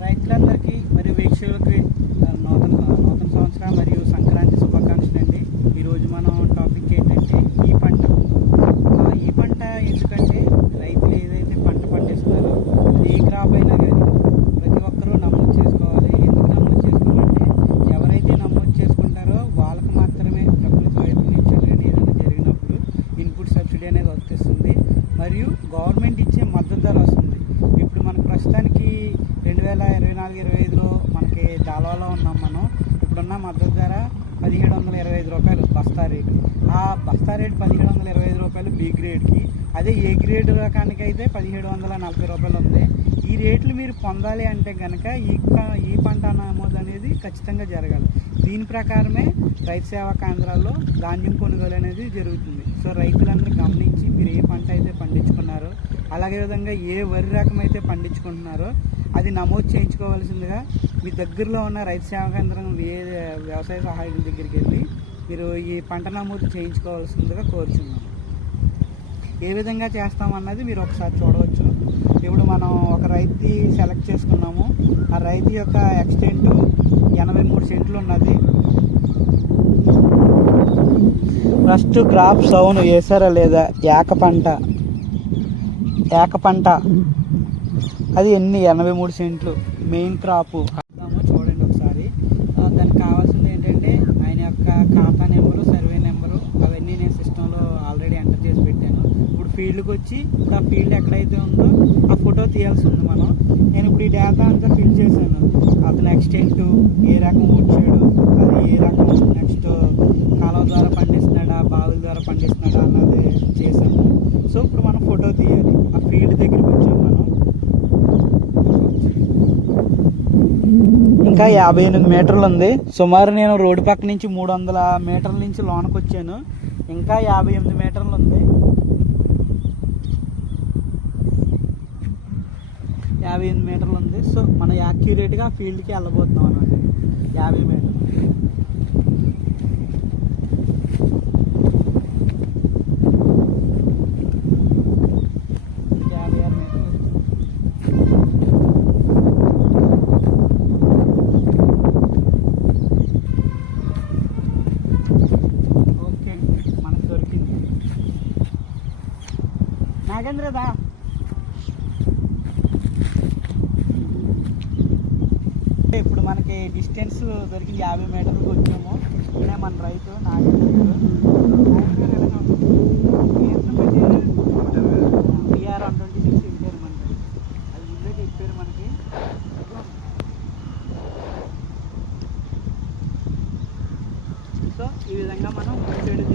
రైతులందరికీ మరియు వీక్షకులకి సబ్సిడీ అనేది వర్తిస్తుంది మరియు గవర్నమెంట్ ఇచ్చే మద్దతు ధర వస్తుంది. ఇప్పుడు మనకు ప్రస్తుతానికి రెండు వేల ఇరవై నాలుగు ఇరవై ఐదులో మనకి దాల్వాలో ఉన్నాం మనం. ఇప్పుడున్న మద్దతు ధర పదిహేడు వందల ఇరవై ఐదు రూపాయలు బస్తా రేటు. ఆ బస్తా రేటు పదిహేడు వందల ఇరవై ఐదు రూపాయలు బి గ్రేడ్కి. అదే ఏ గ్రేడ్ రకానికి అయితే పదిహేడు వందల నలభై రూపాయలు ఉంది. ఈ రేట్లు మీరు పొందాలి అంటే కనుక ఈ ఈ పంట నమోదు అనేది ఖచ్చితంగా జరగాలి. దీని ప్రకారమే రైతు సేవా కేంద్రాల్లో ధాన్యం కొనుగోలు అనేది జరుగుతుంది. సో రైతులందరూ గమనించి మీరు ఏ పంట అయితే పండించుకున్నారో అలాగే విధంగా ఏ వరి రకం అయితే పండించుకుంటున్నారో అది నమోదు చేయించుకోవాల్సిందిగా మీ దగ్గరలో ఉన్న రైతు సేవా కేంద్రం ఏ వ్యవసాయ సహాయకుల దగ్గరికి వెళ్ళి మీరు ఈ పంట నమోదు చేయించుకోవాల్సిందిగా కోరుచున్నాం ఏ విధంగా చేస్తామన్నది మీరు ఒకసారి చూడవచ్చు. ఇప్పుడు మనం ఒక రైతు సెలెక్ట్ చేసుకున్నాము. ఆ రైతు యొక్క ఎక్స్టెంట్ ఎనభై మూడు సెంట్లు ఉన్నది. ఫస్ట్ క్రాప్ సౌన్ వేసారా లేదా ఏక పంట? ఏక పంట. అది ఎన్ని? ఎనభై మూడు సెంట్లు. Main crop. చూడండి ఒకసారి. దానికి కావాల్సింది ఏంటంటే ఆయన యొక్క ఖాతా నెంబరు సర్వే నెంబరు అవన్నీ నేను సిస్టంలో ఆల్రెడీ ఎంటర్ చేసి పెట్టాను. ఇప్పుడు ఫీల్డ్కి వచ్చి ఆ ఫీల్డ్ ఎక్కడైతే ఉందో ఆ ఫోటో తీయాల్సి ఉంది మనం. నేను ఇప్పుడు ఈ డేటా అంతా ఫిల్ చేశాను. అతను ఎక్స్టెంట్ ఏ రకం వచ్చాడు అది ఏ రకం నెక్స్ట్ కాలువ ద్వారా పండి ద్వారా పండిస్తున్నాడా అన్నది చేశాను సో ఇప్పుడు మనం ఫోటో తీయాలి. ఆ ఫీల్డ్ దగ్గరికి వచ్చాం మనం. ఇంకా యాభై ఎనిమిది మీటర్లు ఉంది. సుమారు నేను రోడ్డు పక్క నుంచి మూడు వందల మీటర్ల నుంచి లోనకు వచ్చాను. ఇంకా యాభై ఎనిమిది మీటర్లు ఉంది. యాభై ఎనిమిది మీటర్లు ఉంది. సో మనం యాక్యురేట్గా ఫీల్డ్కి వెళ్ళబోతున్నాం అనమాట యాభై మీటర్లు యాభై ఆరు మీటర్లు ఓకే మనకు దొరికింది నాగేంద్రదా ఇప్పుడు మనకి డిస్టెన్స్ దొరికింది యాభై మీటర్లకు వచ్చాము. ఇదే మన రైతు Nagendra BR one twenty six ఇచ్చారు మనకి. అది ముందే చెప్పారు మనకి. సో ఈ విధంగా మనం చేయడం